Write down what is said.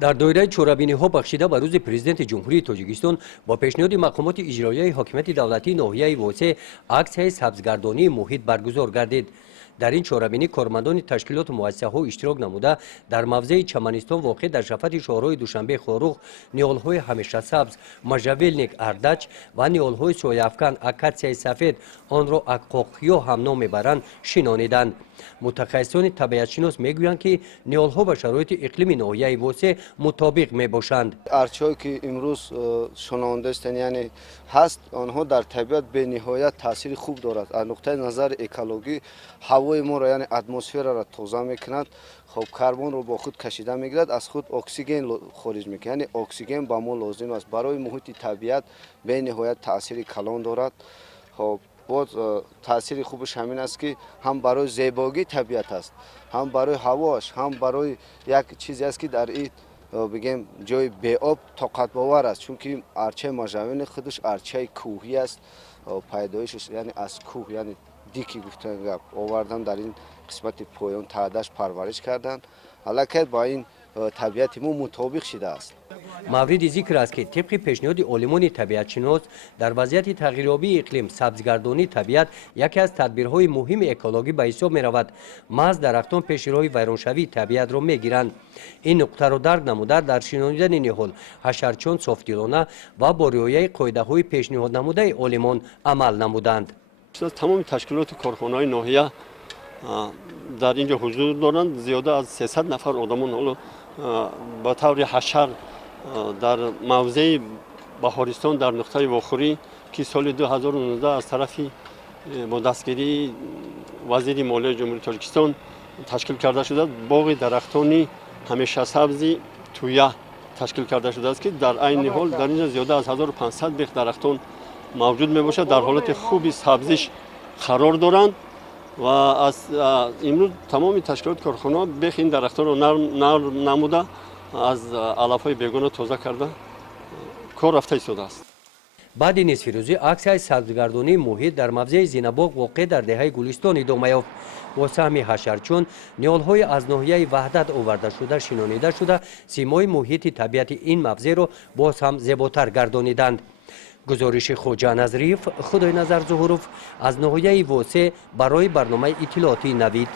در دوره چورابینی‌ها بخشیده به روز پرزیدنت جمهوری تاجیکستان با پیشنهاد مقامات اجرایی حاکمیت دولتی ناحیه واسه اکسیای سبزگردانی محیط برگزار گردید. در این چورابینی کارمندان تشکیلات و مؤسسه‌ها اشتراک نموده در موضع چمنستان واقع در شفت شهرهای دوشنبه خاروخ، نیالهای همیشه سبز، مژاولنیک اردچ و نیالهای سویافکن اکاسیای سفید آن را اکاقیا هم نام میبرند شنانیدند. متخصصان طبیعتشناس میگویند که نیالها به شرایط اقلیم ناحیه واسه مطابق میباشند. ارچه‌ای که امروز شنونده است یعنی هست آنها در طبیعت به نهایت تاثیر خوب دارد. از نقطه نظر اکولوژی هوای ما را یعنی اتمسفر را تازه میکند. خب کربن رو با خود کشیده میگیرد، از خود اکسیژن خارج میکنه. یعنی اکسیژن با ما لازم است. برای محیط طبیعت به نهایت تاثیر کلان دارد. خب باز تاثیر خوبش همین است که هم برای زیبایی طبیعت است، هم برای هواش، هم برای یک چیزی است که در این بگیم جای به آب طاقت باور است، چون که ارچه مژاولن خودش ارچه کوهی است. پیدایشش یعنی از کوه، یعنی دیکی گفتن آوردن در این قسمت پایان تعدش پرورش کردن. حالا با این طبیعت ما مطابق شده است. مورد ذکر است که طبق پیشنهاد عالمان طبیعتشناس در وضعیت تغییریابی اقلیم سبزگردانی طبیعت یکی از تدبیرهای مهم اکولوژی به حساب می رود. محض درختان پیشروی ویرانشوی طبیعت را می گیرند. این نقطه را درک نموده در شنیدن نهال حشرچان صافدلانه و با رعایت قاعده های پیشنهاد نموده عالمان عمل نمودند. تمام تشکیلات کارخانه‌های ناحیه در اینجا حضور دارند. زیاده از 300 نفر آدمان با طور حشر در موضع بهارستان در نقطه واخوری که سال 2019 از طرف با دستگیری وزیر مالیه جمهوری تاجیکستان تشکیل کرده شده باغ درختان همیشه سبزی تویه تشکیل کرده شده است که در عین حال در اینجا زیاده از 1500 بیخ درختان موجود می باشد، در حالت خوبی سبزیش قرار دارند و از امروز تمام تشکیلات کارخانه بیخ این درختان را نموده از علف‌های بیگانه تازه کرده کار رفته ایستاده است. بعد نصف روزی اکسیای سبزگردانی محیط در موضع زینباغ واقع در دهه گلستان ادامه یافت. با سهم حشرچون نیالهای از ناحیه وحدت آورده شده شنانیده شده سیمای محیط طبیعت این موضع را باز هم زیباتر گردانیدند. گزارش خوجا نظریف، خدای نظر ظهوروف از ناحیه واسه برای برنامه اطلاعاتی نوید.